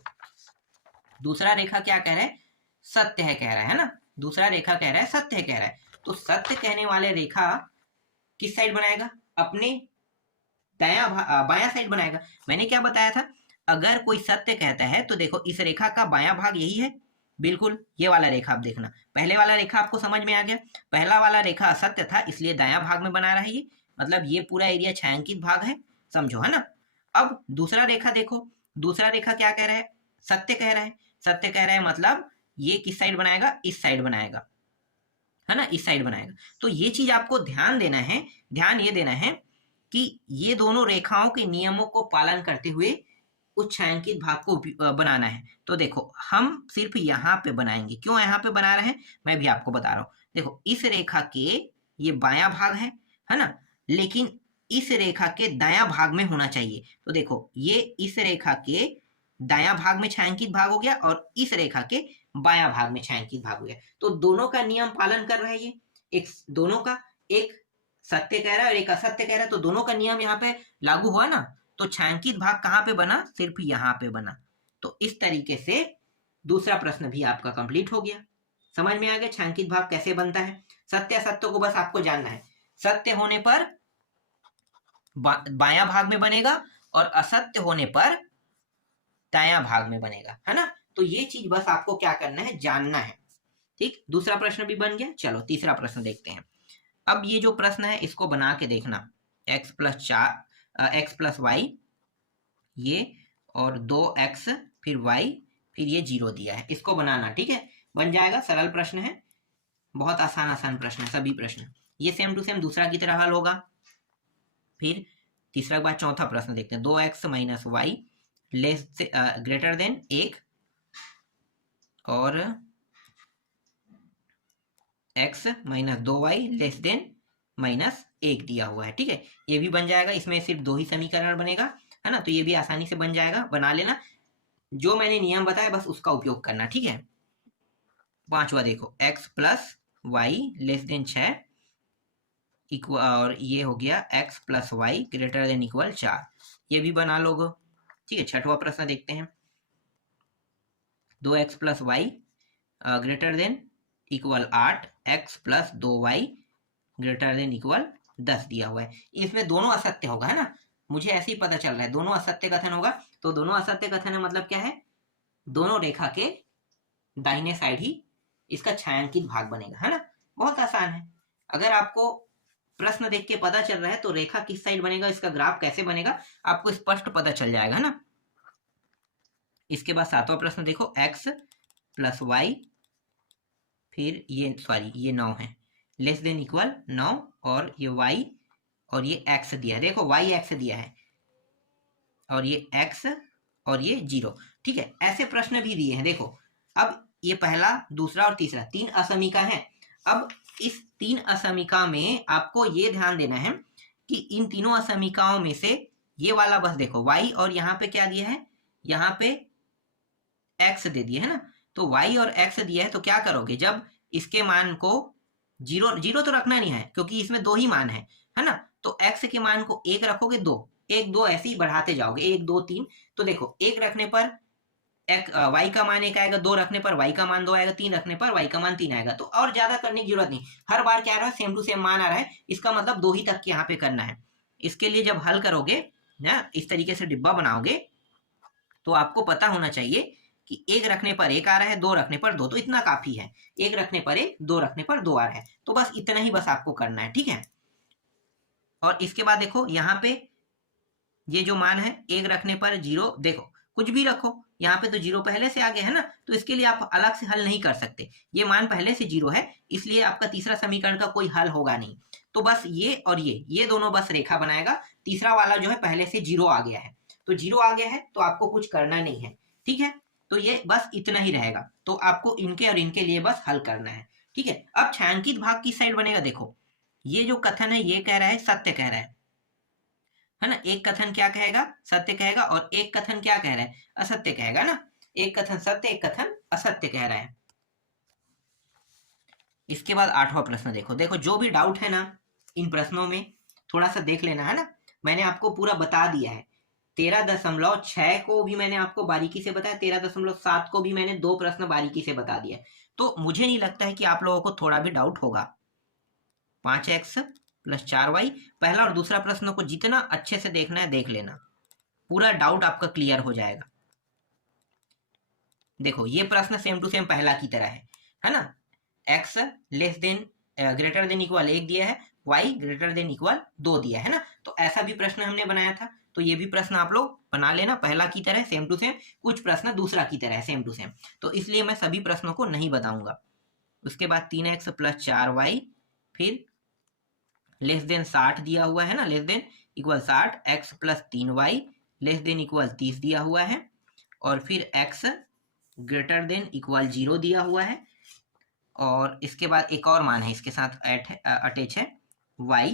दूसरा रेखा क्या कह रहा है, सत्य है कह रहा है ना। दूसरा रेखा कह रहा है सत्य है कह रहा है। तो सत्य कहने वाले रेखा किस साइड बनाएगा, अपने बायां साइड बनाएगा। मैंने क्या बताया था, अगर कोई सत्य कहता है तो देखो इस रेखा का बायां भाग यही है, बिल्कुल ये वाला रेखा। आप देखना, पहले वाला रेखा आपको समझ में आ गया, पहला वाला रेखा असत्य था इसलिए दायां भाग में बना रहा है ये, मतलब ये पूरा एरिया छायांकित भाग है, समझो, है ना। अब दूसरा रेखा देखो, दूसरा रेखा क्या कह रहा है, सत्य कह रहा है। सत्य कह रहा है मतलब ये किस साइड बनाएगा, इस साइड बनाएगा, है ना, इस साइड बनाएगा। तो ये चीज आपको ध्यान देना है, ध्यान ये देना है कि ये दोनों रेखाओं के नियमों को पालन करते हुए उस छायांकित भाग को बनाना है। तो देखो हम सिर्फ यहाँ पे बनाएंगे, क्यों यहाँ पे बना रहे हैं मैं भी आपको बता रहा हूँ। देखो इस रेखा के ये बायां भाग है ना, लेकिन इस रेखा के दायां भाग में होना चाहिए। तो देखो ये इस रेखा के दायां भाग में छायांकित भाग हो गया और इस रेखा के बायां भाग में छायांकित भाग हो गया। तो दोनों का नियम पालन कर रहा है ये, एक दोनों का, एक सत्य कह रहा है और एक असत्य कह रहा है, तो दोनों का नियम यहाँ पे लागू हुआ ना। तो छायांकित भाग कहाँ पे बना, सिर्फ यहाँ पे बना। तो इस तरीके से दूसरा प्रश्न भी आपका कंप्लीट हो गया। समझ में आ गया छायांकित भाग कैसे बनता है। सत्य असत्य को बस आपको जानना है, सत्य होने पर बायां भाग में बनेगा और असत्य होने पर दायां भाग में बनेगा, है ना। तो ये चीज बस आपको क्या करना है, जानना है, ठीक। दूसरा प्रश्न भी बन गया। चलो तीसरा प्रश्न देखते हैं। अब ये जो प्रश्न है इसको बना के देखना, x प्लस वाई ये, और 2x फिर y फिर ये 0 दिया है, इसको बनाना, ठीक है। बन जाएगा, सरल प्रश्न है, बहुत आसान प्रश्न है सभी प्रश्न। ये सेम टू सेम दूसरा की तरह हल होगा। फिर तीसरा के बाद चौथा प्रश्न देखते हैं, 2x minus y less greater than 1 और x minus 2y less than minus 1 दिया हुआ है, ठीक है। ये भी बन जाएगा, इसमें सिर्फ 2 ही समीकरण बनेगा, है ना। तो ये भी आसानी से बन जाएगा, बना लेना। जो मैंने नियम बताया बस उसका उपयोग करना, ठीक है। पांचवा देखो, x plus y less than 6 equal, और ये हो गया x plus y greater than equal 4, ये भी बना लोगे, ठीक है। छठवां प्रश्न देखते हैं, 2x plus y greater than equal 8, x प्लस 2y ग्रेटर देन इक्वल 10 दिया हुआ है। इसमें दोनों असत्य होगा, है ना, मुझे ऐसे ही पता चल रहा है, दोनों असत्य कथन होगा। तो दोनों असत्य कथन है मतलब क्या है, दोनों रेखा के दाहिने साइड ही इसका छायांकित भाग बनेगा, है ना। बहुत आसान है, अगर आपको प्रश्न देख के पता चल रहा है तो रेखा किस साइड बनेगा, इसका ग्राफ कैसे बनेगा आपको स्पष्ट पता चल जाएगा, है ना। इसके बाद सातवां प्रश्न देखो, x प्लस वाई फिर ये ये 9 है लेस देन इक्वल 9, और ये y और ये x दिया है, देखो y x दिया है और ये x और ये 0, ठीक है। ऐसे प्रश्न भी दिए हैं, देखो अब ये पहला दूसरा और तीसरा 3 असमीका है। अब इस 3 असमीका में आपको ये ध्यान देना है कि इन तीनों असमीकाओं में से ये वाला बस देखो y, और यहाँ पे क्या दिया है, यहाँ पे x दे दिया है ना। तो y और x दिया है, तो क्या करोगे, जब इसके मान को 0 तो रखना नहीं है क्योंकि इसमें 2 ही मान है ना। तो x के मान को 1 रखोगे, 2 1 2 ऐसे ही बढ़ाते जाओगे, 1 2 3। तो देखो 1 रखने पर y का मान 1 आएगा, 2 रखने पर y का मान 2 आएगा, 3 रखने पर y का मान 3 आएगा। तो और ज्यादा करने की जरूरत नहीं, हर बार क्या आ रहा है, सेम टू सेम मान आ रहा है, इसका मतलब 2 ही तक के यहाँ पे करना है। इसके लिए जब हल करोगे ना, इस तरीके से डिब्बा बनाओगे तो आपको पता होना चाहिए कि 1 रखने पर 1 आ रहा है, 2 रखने पर 2, तो इतना काफी है। 1 रखने पर 1, 2 रखने पर 2 आ रहा है, तो बस इतना ही बस आपको करना है, ठीक है। और इसके बाद देखो यहाँ पे ये जो मान है, 1 रखने पर 0, देखो कुछ भी रखो, यहाँ पे तो 0 पहले से आ गया है ना, तो इसके लिए आप अलग से हल नहीं कर सकते, ये मान पहले से 0 है, इसलिए आपका तीसरा समीकरण का कोई हल होगा नहीं। तो बस ये और ये दोनों बस रेखा बनाएगा, तीसरा वाला जो है पहले से 0 आ गया है, तो 0 आ गया है तो आपको कुछ करना नहीं है, ठीक है। तो ये बस इतना ही रहेगा, तो आपको इनके और इनके लिए बस हल करना है, ठीक है। अब छायांकित भाग किस साइड बनेगा, देखो ये जो कथन है ये कह रहा है सत्य कह रहा है ना, एक कथन क्या कहेगा, सत्य कहेगा, और एक कथन क्या कह रहा है, असत्य कहेगा ना, एक कथन सत्य एक कथन असत्य कह रहा है। इसके बाद 8वां प्रश्न देखो, देखो जो भी डाउट है ना इन प्रश्नों में थोड़ा सा देख लेना है ना, मैंने आपको पूरा बता दिया है। 13.6 को भी मैंने आपको बारीकी से बताया, 13.7 को भी मैंने 2 प्रश्न बारीकी से बता दिया, तो मुझे नहीं लगता है कि आप लोगों को थोड़ा भी डाउट होगा। 5x + 4y, पहला और दूसरा प्रश्न को जितना अच्छे से देखना है देख लेना, पूरा डाउट आपका क्लियर हो जाएगा। देखो ये प्रश्न सेम टू सेम पहला की तरह है ना, x ग्रेटर देन इक्वल 1 दिया है, y ग्रेटर देन इक्वल 2 दिया है ना, तो ऐसा भी प्रश्न हमने बनाया था, तो ये भी प्रश्न आप लोग बना लेना पहला की तरह सेम टू सेम, कुछ प्रश्न दूसरा की तरह सेम टू सेम, तो इसलिए मैं सभी प्रश्नों को नहीं बताऊंगा। उसके बाद 3x + 4y, फिर <60 दिया हुआ है ना, <60, x + 3y <30 दिया हुआ है, और फिर x ग्रेटर देन इक्वल 0 दिया हुआ है, और इसके बाद एक और मान है इसके साथ अटैच है y,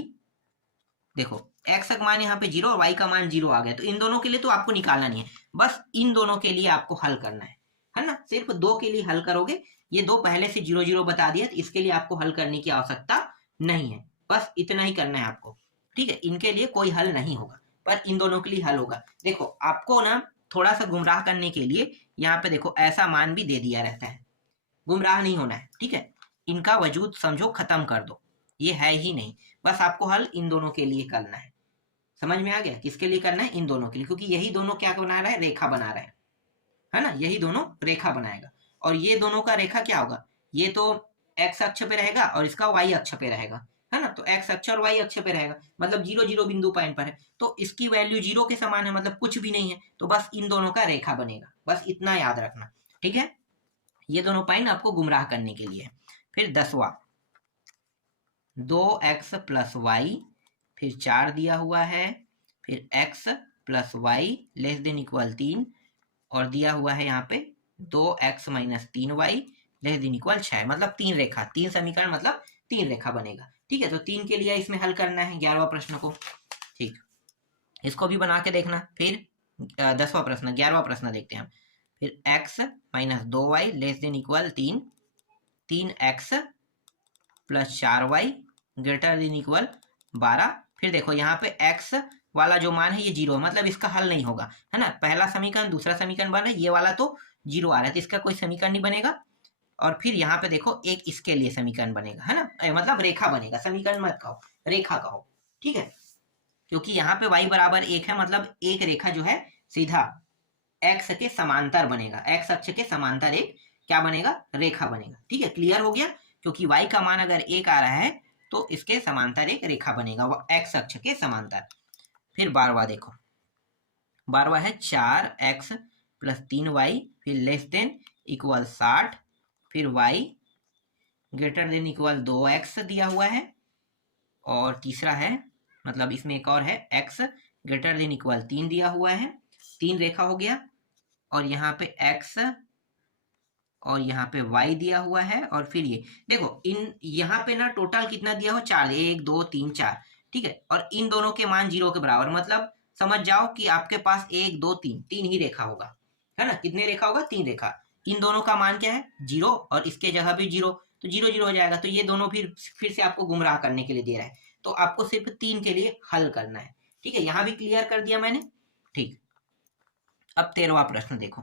देखो x का मान यहाँ पे 0 और y का मान 0 आ गया, तो इन दोनों के लिए तो आपको निकालना नहीं है, बस इन दोनों के लिए आपको हल करना है ना, सिर्फ 2 के लिए हल करोगे, ये 2 पहले से 0 0 बता दिया, तो इसके लिए आपको हल करने की आवश्यकता नहीं है, बस इतना ही करना है आपको, ठीक है। इनके लिए कोई हल नहीं होगा, पर इन दोनों के लिए हल होगा। देखो आपको ना थोड़ा सा गुमराह करने के लिए यहाँ पे देखो ऐसा मान भी दे दिया रहता है, गुमराह नहीं होना है, ठीक है, इनका वजूद समझो खत्म कर दो, ये है ही नहीं, बस आपको हल इन दोनों के लिए करना है। समझ में आ गया किसके लिए करना है, इन दोनों के लिए, क्योंकि यही दोनों क्या बना रहा है, रेखा बना रहा है ना, यही दोनों रेखा बनाएगा, और ये दोनों का रेखा क्या होगा, ये तो x अक्ष पे रहेगा और इसका y अक्ष पे रहेगा, है ना, तो x अक्ष और y अक्ष पे रहेगा, मतलब 0 0 बिंदु पॉइंट पर है, तो इसकी वैल्यू 0 के समान है, मतलब कुछ भी नहीं है, तो बस इन दोनों का रेखा बनेगा, बस इतना याद रखना, ठीक है। ये दोनों पॉइंट आपको गुमराह करने के लिए। फिर 10वां 2x + y, फिर 4 दिया हुआ है, फिर x + y <= 3, और दिया हुआ है यहाँ पे 2x - 3y <= 6, मतलब 3 रेखा, 3 समीकरण मतलब 3 रेखा बनेगा, ठीक है। तो 3 के लिए इसमें हल करना है 11वां प्रश्न को, ठीक, इसको भी बना के देखना। फिर 10वां प्रश्न, 11वां प्रश्न देखते हैं हम, फिर x - 2y <= 3, 3x + 4y <= 12, फिर देखो यहाँ पे x वाला जो मान है ये 0, मतलब इसका हल नहीं होगा, है ना, पहला समीकरण दूसरा समीकरण बन रहा है, ये वाला तो 0 आ रहा है, तो इसका कोई समीकरण नहीं बनेगा, और फिर यहाँ पे देखो एक इसके लिए समीकरण बनेगा, है ना, मतलब रेखा बनेगा, समीकरण मत कहो रेखा कहो, ठीक है, क्योंकि यहाँ पे y = 1 है, मतलब एक रेखा जो है सीधा x के समांतर बनेगा, x अक्ष के समांतर एक क्या बनेगा, रेखा बनेगा, ठीक है, क्लियर हो गया, क्योंकि y का मान अगर 1 आ रहा है तो इसके समांतर एक रेखा बनेगा, x अक्ष के समांतर। फिर 12वां देखो, 12वां है 4x + 3y, फिर <= 60, फिर y <= 2x दिया हुआ है, और तीसरा है, मतलब इसमें एक और है x <= 3 दिया हुआ है, 3 रेखा हो गया, और यहाँ पे x और यहाँ पे y दिया हुआ है, और फिर ये देखो इन यहाँ पे ना टोटल कितना दिया हो, 4, 1 2 3 4, ठीक है, और इन दोनों के मान 0 के बराबर, मतलब समझ जाओ कि आपके पास 1 2 3 3 ही रेखा होगा, है ना, कितने रेखा होगा, 3 रेखा, इन दोनों का मान क्या है 0, और इसके जगह भी 0, तो 0 0 हो जाएगा, तो ये दोनों फिर से आपको गुमराह करने के लिए दे रहा है, तो आपको सिर्फ 3 के लिए हल करना है, ठीक है, यहाँ भी क्लियर कर दिया मैंने, ठीक। अब 13वां प्रश्न देखो,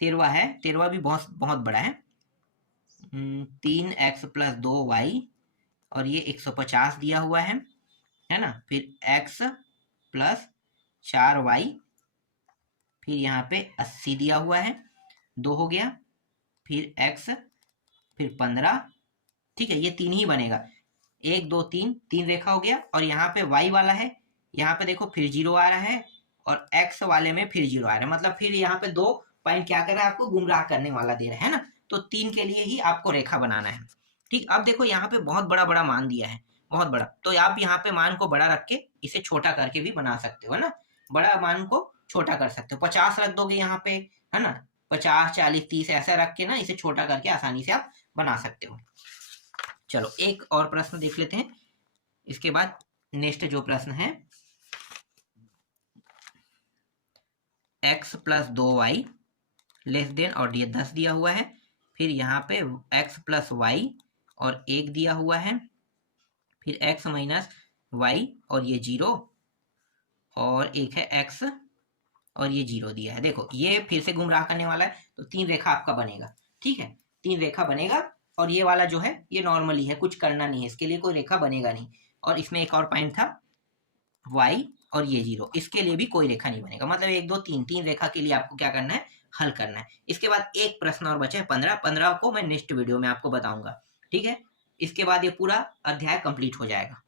13वां है, 13वां भी बहुत बहुत बड़ा है, 3x + 2y, और ये 150 दिया हुआ है ना, फिर x + 4y, फिर यहाँ पे 80 दिया हुआ है, 2 हो गया, फिर x, फिर 15, ठीक है, ये 3 ही बनेगा, 1 2 3 3 रेखा हो गया, और यहाँ पे y वाला है, यहाँ पे देखो फिर 0 आ रहा है, और x वाले में फिर 0 आ रहा है, मतलब फिर यहाँ पे 2 पॉइंट क्या कर रहा है, आपको गुमराह करने वाला दे रहा है ना। तो 3 के लिए ही आपको रेखा बनाना है। ठीक, अब देखो यहाँ पे बहुत बड़ा बड़ा मान दिया है, बहुत बड़ा, तो आप यहाँ पे मान को बड़ा रख के इसे छोटा करके भी बना सकते हो, है ना। बड़ा मान को छोटा कर सकते हो, 50 रख दोगे यहाँ पे, है ना, 50 40 30 ऐसा रख के ना इसे छोटा करके आसानी से आप बना सकते हो। चलो एक और प्रश्न देख लेते हैं, इसके बाद नेक्स्ट जो प्रश्न है, x प्लस 2y लेस देन, और ये 10 दिया हुआ है, फिर यहाँ पे x प्लस वाई और 1 दिया हुआ है, फिर x माइनस वाई और ये 0, और एक है x और ये 0 दिया है। देखो ये फिर से गुमराह करने वाला है, तो 3 रेखा आपका बनेगा। ठीक है, 3 रेखा बनेगा, और ये वाला जो है ये नॉर्मली है, कुछ करना नहीं है, इसके लिए कोई रेखा बनेगा नहीं। और इसमें एक और पॉइंट था y और ये 0, इसके लिए भी कोई रेखा नहीं बनेगा। मतलब 1 2 3 3 रेखा के लिए आपको क्या करना है, हल करना है। इसके बाद एक प्रश्न और बचा है 15 को मैं नेक्स्ट वीडियो में आपको बताऊंगा। ठीक है, इसके बाद ये पूरा अध्याय कंप्लीट हो जाएगा।